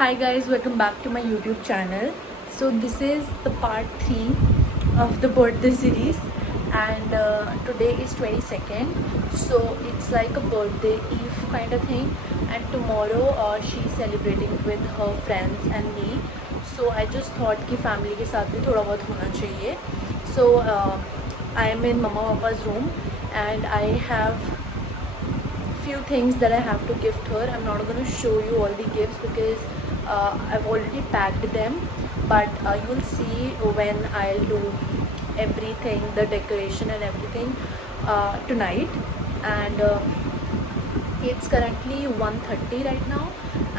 Hi guys, welcome back to my YouTube channel. So this is the part 3 of the birthday series, and today is 22nd, so it's like a birthday eve kind of thing, and tomorrow she's celebrating with her friends and me. So I just thought कि family के साथ भी थोड़ा बहुत होना चाहिए. So I am in mama papa's room and I have few things that I have to gift her. I'm not going to show you all the gifts because I've already packed them, but you'll see when I'll do everything, the decoration and everything tonight. And it's currently 1:30 right now,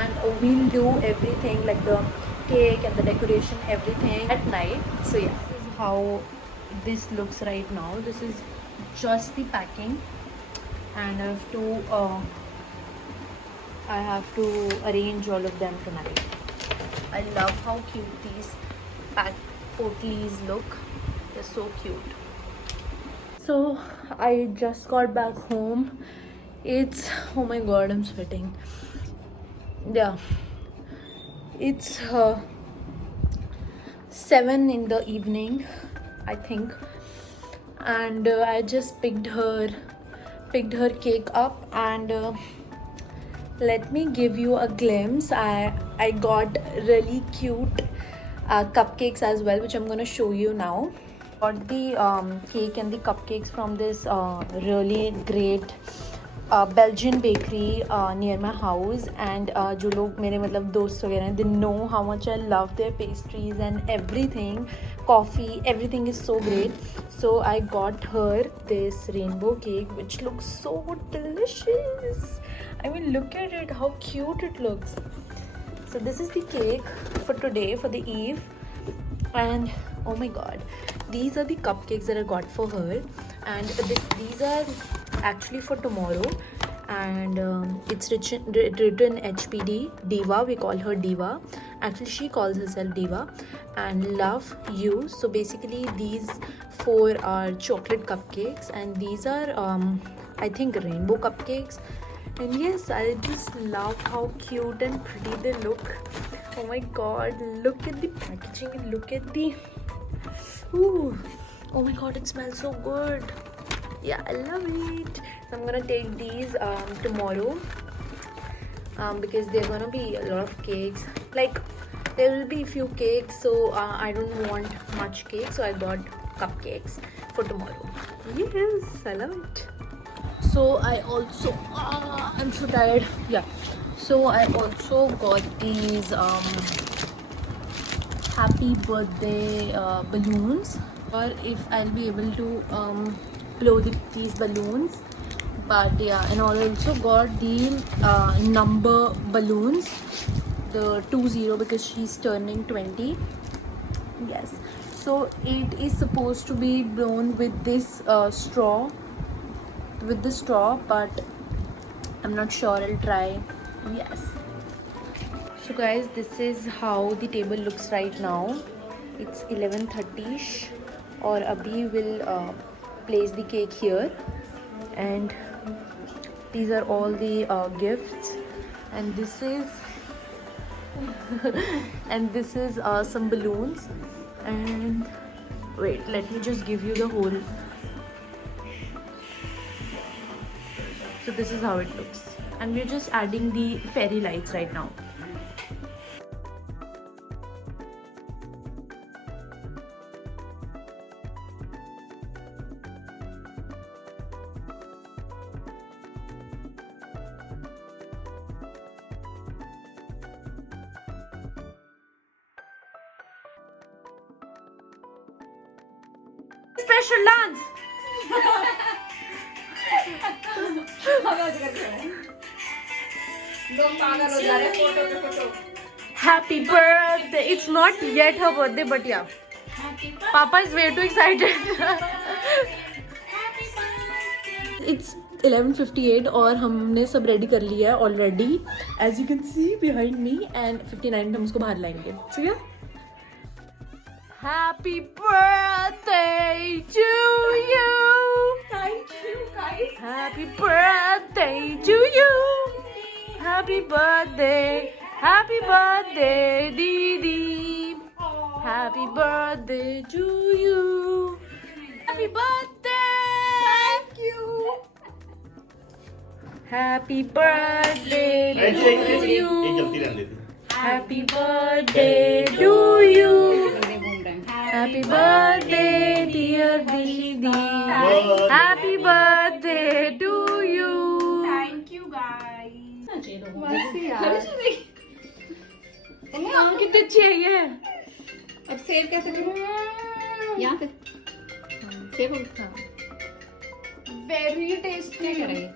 and we'll do everything like the cake and the decoration, everything at night. So yeah, this is how this looks right now. This is just the packing, and I have to arrange all of them tonight. I love how cute these packed potlies look. They're so cute. So I just got back home. It's, oh my god, I'm sweating. Yeah, it's 7 in the evening, I think, and I just picked her cake up, and let me give you a glimpse. I got really cute cupcakes as well, which I'm gonna show you now. Got the cake and the cupcakes from this really great Belgian bakery near my house, and जो लोग मेरे मतलब दोस्त वगैरह हैं, they know how much I love their pastries and everything. Coffee, everything is so great. So I got her this rainbow cake, which looks so delicious. I mean, look at it, how cute it looks. So this is the cake for today, for the eve, and oh my god, these are the cupcakes that I got for her, and these are actually for tomorrow, and it's written HPD Diva. We call her Diva. Actually, she calls herself Diva, and love you. So basically, these 4 are chocolate cupcakes, and these are I think rainbow cupcakes. And yes, I just love how cute and pretty they look. Oh my god, look at the packaging and look at the ooh, oh my god, it smells so good. Yeah, I love it. So I'm gonna take these tomorrow because there are gonna be a lot of cakes. Like, there will be a few cakes, so I don't want much cake, so I got cupcakes for tomorrow. Yes, I love it. So I also I'm so tired. Yeah, so I also got these happy birthday balloons, or if I'll be able to blow these balloons. But yeah, and I also got the number balloons, the 20, because she's turning 20. Yes, so it is supposed to be blown with this straw, but I'm not sure. I'll try. Yes. So guys, this is how the table looks right now. It's 11:30ish, or Abhi will place the cake here, and these are all the gifts, and this is and this is some balloons, and wait, let me just give you the whole. So this is how it looks, and we're just adding the fairy lights right now. Special dance. Happy birthday. It's not yet her birthday, but yeah. Papa is way too excited. It's 11:58 और हमने सब ready कर लिया है already. As you can see behind me, and 59 हम उसको बाहर लाएंगे. So yeah. Happy birthday to you. Thank you guys. Happy birthday to you. Happy birthday. Happy birthday, Didi. Happy birthday to you. Happy birthday. Thank you. Happy birthday to you. Happy birthday to you. Happy birthday, dear Didi. Happy birthday to you. Thank you guys. कितनी अच्छी है ये. अब save कैसे करूँ? यहाँ से save होगा. Very tasty. क्या करेंगे?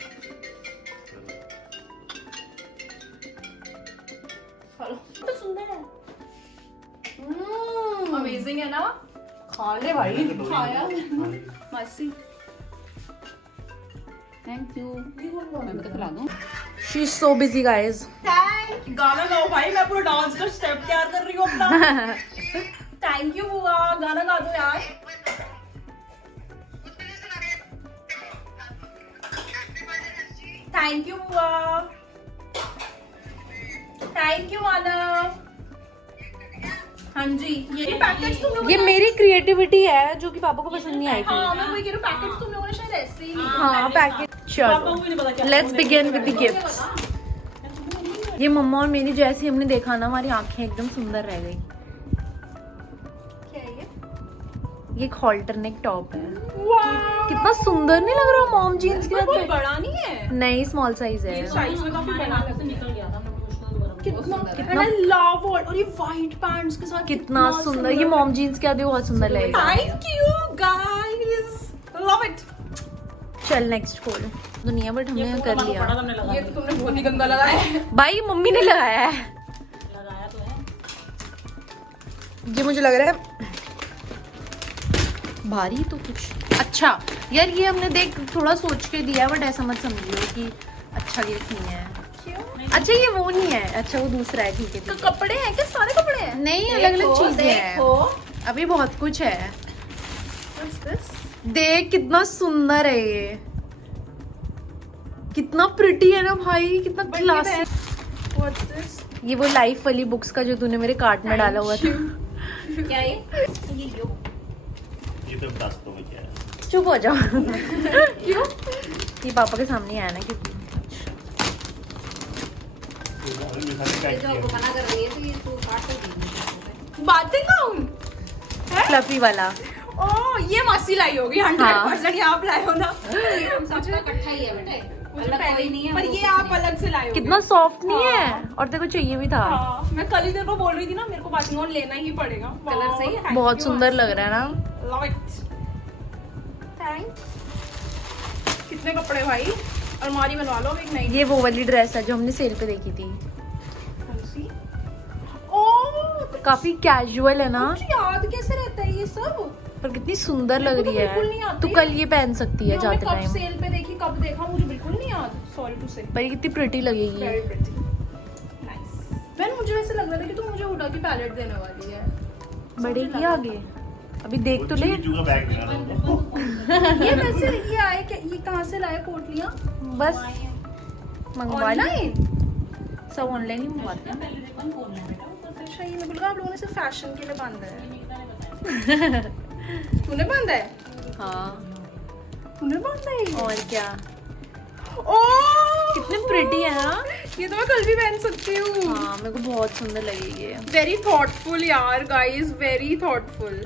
तो सुंदर है. अमेजिंग है ना. खा ले भाई. खाया मासी. Thank you. मैं तो खिला दूँ. She's so busy, guys. गाना गाओ भाई. मैं पूरा डांस का स्टेप तैयार कर रही हूँ अपना. थैंक यू बुआ. गाना गा दो यार. थैंक यू बुआ. थैंक यू मानव. हाँ जी. ये पैकेट्स तुम लोगों ये मेरी क्रिएटिविटी है जो कि पापा को पसंद नहीं आई थी. हाँ मैं वही कह रही हूँ. पैकेट्स तुम लोगों ने शायद ऐसे ही हाँ पैकेट. पापा को भी नहीं पता क्या. Let's begin with the gifts. ये मम्मा और मेरी जैसी हमने देखा ना, हमारी आंखें एकदम सुंदर रह गई. क्या है ये? ये एक हॉल्टरनेक टॉप है. कितना सुंदर नहीं लग रहा मॉम जीन्स के कोई साथ. बड़ा नहीं है. नहीं स्मॉल साइज है. साइज में काफी बड़ा है. निकल गया था. कितना कितना- I love it. और ये व्हाइट पैंट्स के साथ कितना सुंदर. ये मॉम जीन्स के आगे बहुत सुंदर लगेगा. Thank you guys. Love it. चल नेक्स्ट खोल. दुनिया बट हमने कर लिया. ये तो तुमने बहुत ही गंदा लगाया है. भाई मम्मी ने लगाया है. ये मुझे लग रहा है भारी तो कुछ. अच्छा यार ये हमने देख थोड़ा सोच के दिया है, बट ऐसा मत समझिए कि अच्छा गिफ्ट नहीं है. अच्छा ये वो नहीं है. अच्छा वो दूसरा है. ठीक है तो ठीक है. कपड़े हैं क्या? सारे कपड़े हैं? नहीं अलग अलग चीजें हैं. देखो. अभी बहुत कुछ है. What's this? देख कितना सुंदर है ये. कितना प्रिटी है ना भाई. कितना क्लासिक. What's this? ये वो लाइफ वाली बुक्स का जो तूने मेरे कार्ट में डाला हुआ था. क्या ये? ये तो बता दो मैं क्या है. चुप हो जाओ. क्यों? ये पापा के सामने आया ना क्योंकि अभी मैं सारे ये जो पैक आपको मना कर रही है तो ये तू काट कर दी. बातें गाऊं? फ्लफी वाला. ओह ये मासी लाई होगी 100%. ये आप लाए हो ना. सबका इकट्ठा ही है बेटे. अलग कोई नहीं है. पर ये आप अलग से लाए हो. कितना सॉफ्ट नहीं है. और तेरे को चाहिए भी था. हाँ, मैं कल ही तेरे को बोल रही थी ना मेरे को बाथरूम लेना ही पड़ेगा. कलर सही है? बहुत सुंदर लग रहा है ना. Love it. थैंक्स. कितने कपड़े भाई. अलमारी बनवा लो एक नई. ये वो वाली ड्रेस है जो हमने सेल पे देखी थी. कौन सी? ओह काफी कैजुअल है ना, मुझे याद कैसे रहता है ये सब. पर कितनी सुंदर लग मेरे को रही तो बिल्कुल नहीं है. आती. तू कल ये पहन सकती है ये हमने जाते कब टाइम. सेल पे देखी, कब देखा मुझे बिल्कुल नहीं याद. सॉरी टू से. पर ये कितनी प्रिटी लगेगी. Very pretty. नाइस. मैंने मुझे ऐसे लग रहा था कि तू मुझे उठा के पैलेट देने वाली है. बढ़ेगी आगे. अभी देख तो ले. का बैग निकालो. ये वैसे ये आए क्या? ये कहाँ से लाए पोटलियाँ? बस मंगवा ली. ऑनलाइन. सब ऑनलाइन ही मंगवाते हैं. अच्छा ये मेरे को लगा आप लोगों ने सिर्फ फैशन के लिए बांधा है. तूने बांधा है? हाँ तूने बांधा है? और क्या. ओह कितने प्रिटी है ना. ये तो मैं कल भी पहन सकती हूँ. हाँ मेरे को बहुत सुंदर लगेगी ये. वेरी थॉटफुल यार गाइस. Very thoughtful.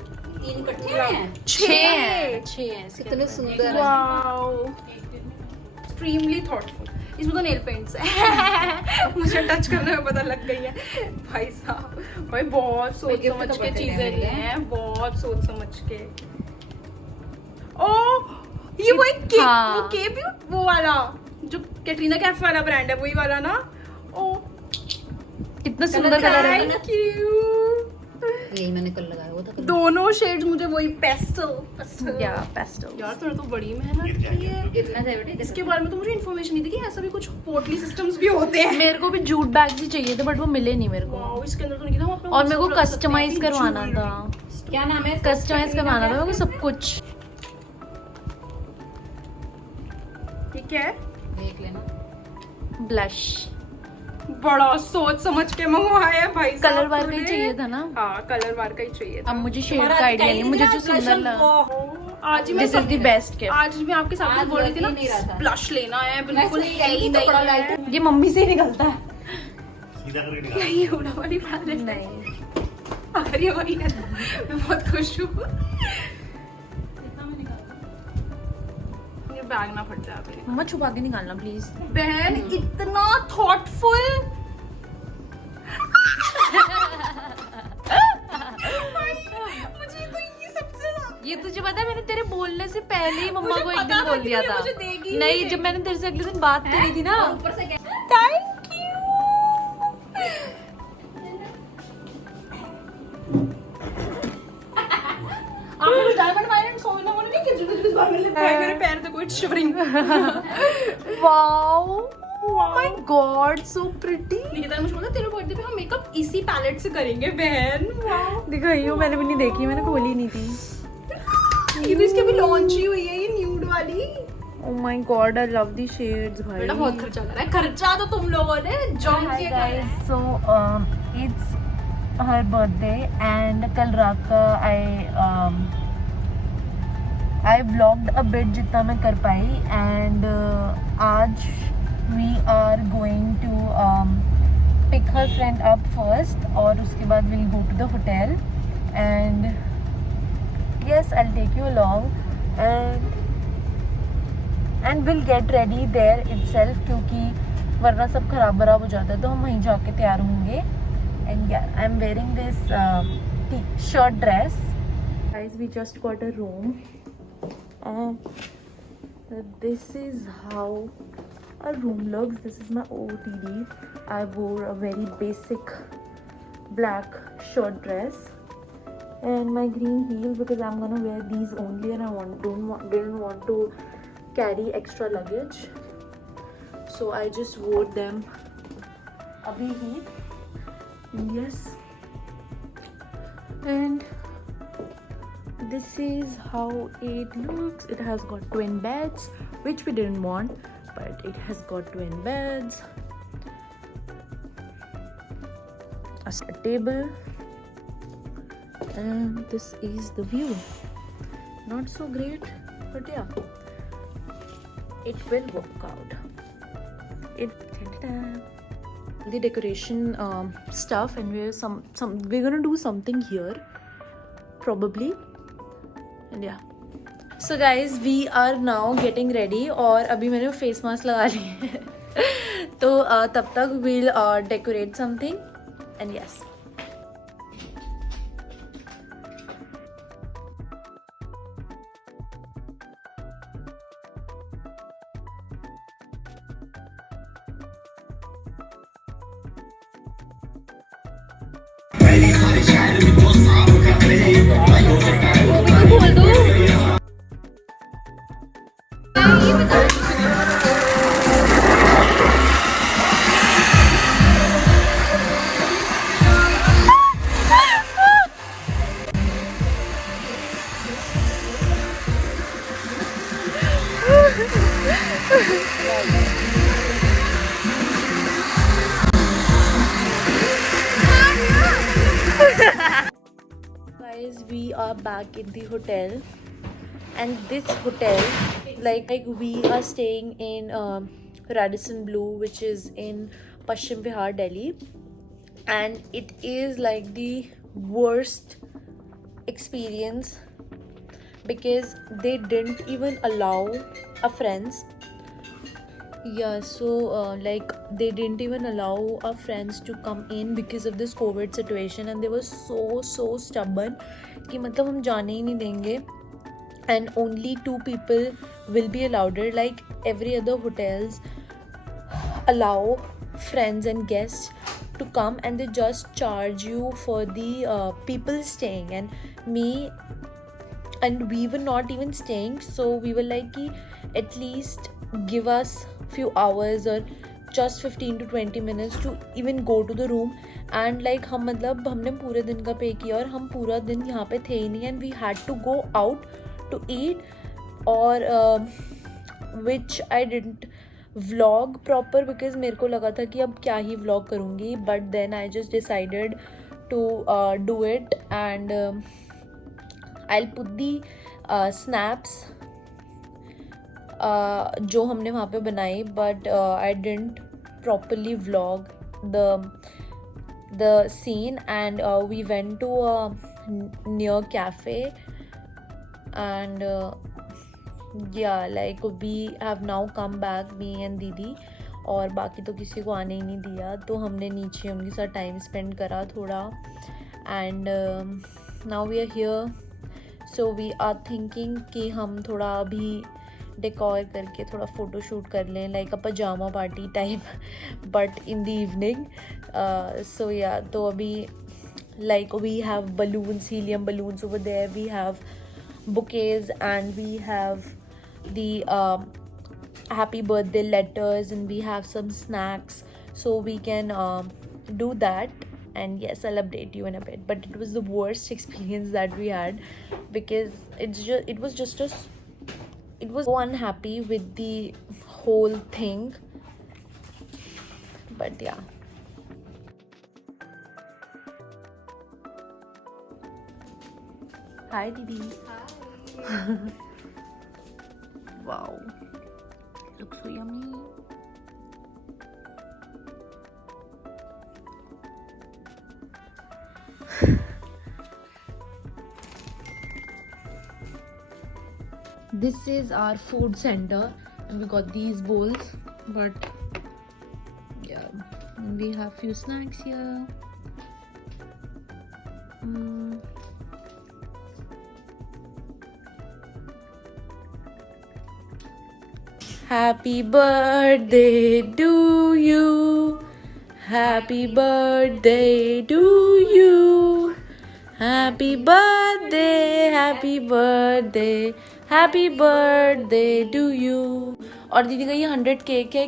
3 इकट्ठे हैं. 6 हैं. कितने सुंदर है. वाओ. Extremely thoughtful. इसमें तो नेल पेंट्स है. मुझे टच करने में पता लग गई है. भाई साहब भाई बहुत सोच gift समझ तो के पता चीजें नहीं ली है. हैं. बहुत सोच समझ के. ओह ये वो एक केक. हाँ. वो केक वो वाला जो कैटरीना कैफ वाला ब्रांड है वही वाला ना. ओह कितना सुंदर कलर है. Thank you. यही मैंने कल लगाया हुआ था. दोनों शेड्स मुझे वही पेस्टल. या पेस्टल. यार तूने तो बड़ी मेहनत गिर की जाएंगे. है. कितना था बेटे? इसके बारे में तो मुझे इन्फॉर्मेशन नहीं थी कि ऐसा भी कुछ पोटली सिस्टम्स भी होते हैं. मेरे को भी जूट बैग्स ही चाहिए थे बट वो मिले नहीं मेरे को. वाओ इसके अंदर तो नहीं था. हम अपना और मेरे को सब रख सकते हैं कस्टमाइज अपनी करवाना jewelry. था. क्या नाम है इसका? कस्टमाइज करवाना था मेरे को सब कुछ. ठीक है. देख लेना. ब्लश. बड़ा सोच समझ के मंगवाया है भाई साहब कलर बार का ही तूने। चाहिए था ना? हाँ कलर बार का ही चाहिए था। अब मुझे शेड का आइडिया नहीं, मुझे जो सुंदर लगा। आज ही मैं this is the best gift. आज मैं आपके सामने आज बोल रही थी लग ही नहीं रहा ना था। ब्लश लेना है, बिल्कुल वैसे है ही एक ही कपड़ा नहीं लाए है। ये मम्मी से ही निकलता है। सीधा करके निकाल। ये होना वाली बात है। नहीं, अगर ये वही है तो मैं बहुत खुश हूँ। ये बैग ना फट जाए अभी। मम्मा छुपा के निकालना प्लीज। बहन इतना थॉटफुल। मुझे तो ये सबसे ये तुझे पता है, मैंने तेरे बोलने से पहले ही मम्मा मुझे को एक पता दिन था बोल कि दिया ये था। मुझे देगी ही नहीं, नहीं। जब मैंने तेरे से अगले दिन बात करी थी ना। ऊपर से क्या थैंक यू। आपने कुछ डायमंड वायमंड सोना वोना नहीं किया? जुलूस बाहर मिलने भाई मेरे पैर तो कोई shivering. Wow, my God, so pretty. Nikita ने मुझे बोला तेरे बर्थडे पे हम मेकअप इसी पैलेट से करेंगे बहन। वाओ, दिखाई हो, मैंने भी नहीं देखी, मैंने खोली नहीं थी। ये तो इसकी अभी लॉन्च ही हुई है, ये न्यूड वाली। Oh my god, I love the shades, भाई। बेटा बहुत खर्चा कर रहा है, खर्चा तो तुम लोगों ने जॉम Hi किया करा है। guys, so it's her birthday and कल रात का I vlogged a bit जितना मैं कर पाई and आज we are going to pick her friend up first और उसके बाद we'll go to the hotel and yes, I'll take you along and we'll get ready there itself क्योंकि वरना सब खराब बराब हो जाता है, तो हम वहीं जाके तैयार होंगे। And yeah, I'm wearing this shirt dress. Guys, we just got a room and this is how a room looks. This is my OOTD. I wore a very basic black shirt dress and my green heels because I'm gonna wear these only and I didn't want to carry extra luggage, so I just wore them abhi hi. Yes, and this is how it looks. It has got twin beds, which we didn't want, but it has got twin beds, a table, and this is the view. Not so great, but yeah, it will work out. The decoration stuff, and we're gonna do something here probably, and yeah. So guys, we are now getting ready और अभी मैंने face mask लगा ली है तो तब तक we'll decorate something and yes. Guys, we are back in the hotel, and this hotel, like we are staying in Radisson Blu, which is in Paschim Vihar, Delhi, and it is like the worst experience because they didn't even allow our friends. Yeah, so like they didn't even allow our friends to come in because of this COVID situation, and they were so stubborn कि मतलब हम जाने ही नहीं देंगे, and only 2 people will be allowed. Like every other hotels allow friends and guests to come, and they just charge you for the people staying, and we were not even staying, so we were like कि at least give us few hours or just 15 to 20 minutes to even go to the room. And like हम मतलब हमने पूरे दिन का पे किया और हम पूरा दिन यहाँ पे थे ही नहीं, and we had to go out to eat, or which I didn't vlog proper, because मेरे को लगा था कि अब क्या ही व्लॉग करूँगी, but then I just decided to do it and I will put the snaps जो हमने वहाँ पे बनाई, but I didn't properly vlog the scene. And we went to a near cafe and yeah, like we have now come back, me and दीदी, और बाकी तो किसी को आने ही नहीं दिया, तो हमने नीचे उनके साथ टाइम स्पेंड करा थोड़ा. And now we are here, so we are thinking कि हम थोड़ा अभी डेकोर करके थोड़ा फ़ोटो शूट कर लें, like a pyjama party type, but in the evening. So yeah, तो अभी like we have balloons, helium balloons over there, we have bouquets, and we have the happy birthday letters, and we have some snacks, so we can do that. And yes, I'll update you in a bit, but it was the worst experience that we had, because it was so unhappy with the whole thing, but yeah. Hi, Didi. Hi. Wow. Looks so yummy. This is our food center, and we got these bowls, but yeah, and we have few snacks here. Happy birthday to you. Happy birthday to you. Happy birthday, happy birthday, happy birthday to you. और दीदी का ये 100 cake है,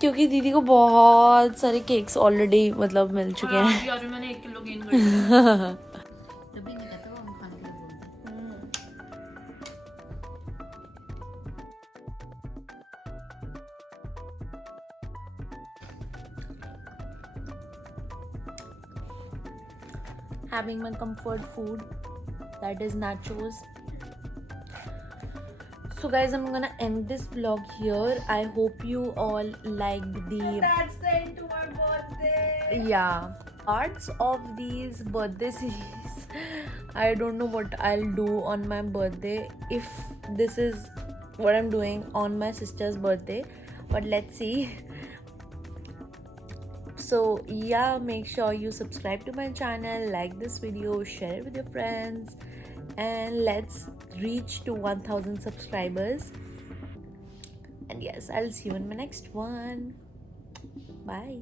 क्योंकि दीदी को बहुत सारे केक्स ऑलरेडी मतलब मिल चुके हैं. आज मैंने 1 किलो गेन कर लिया. Having my comfort food, that is nachos. So guys, I'm gonna end this vlog here. I hope you all liked That's the end to our birthday. yeah, parts of these birthday series. I don't know what I'll do on my birthday, if this is what I'm doing on my sister's birthday, but let's see. So yeah, make sure you subscribe to my channel, like this video, share it with your friends, and let's reach to 1000 subscribers. And yes, I'll see you in my next one. Bye.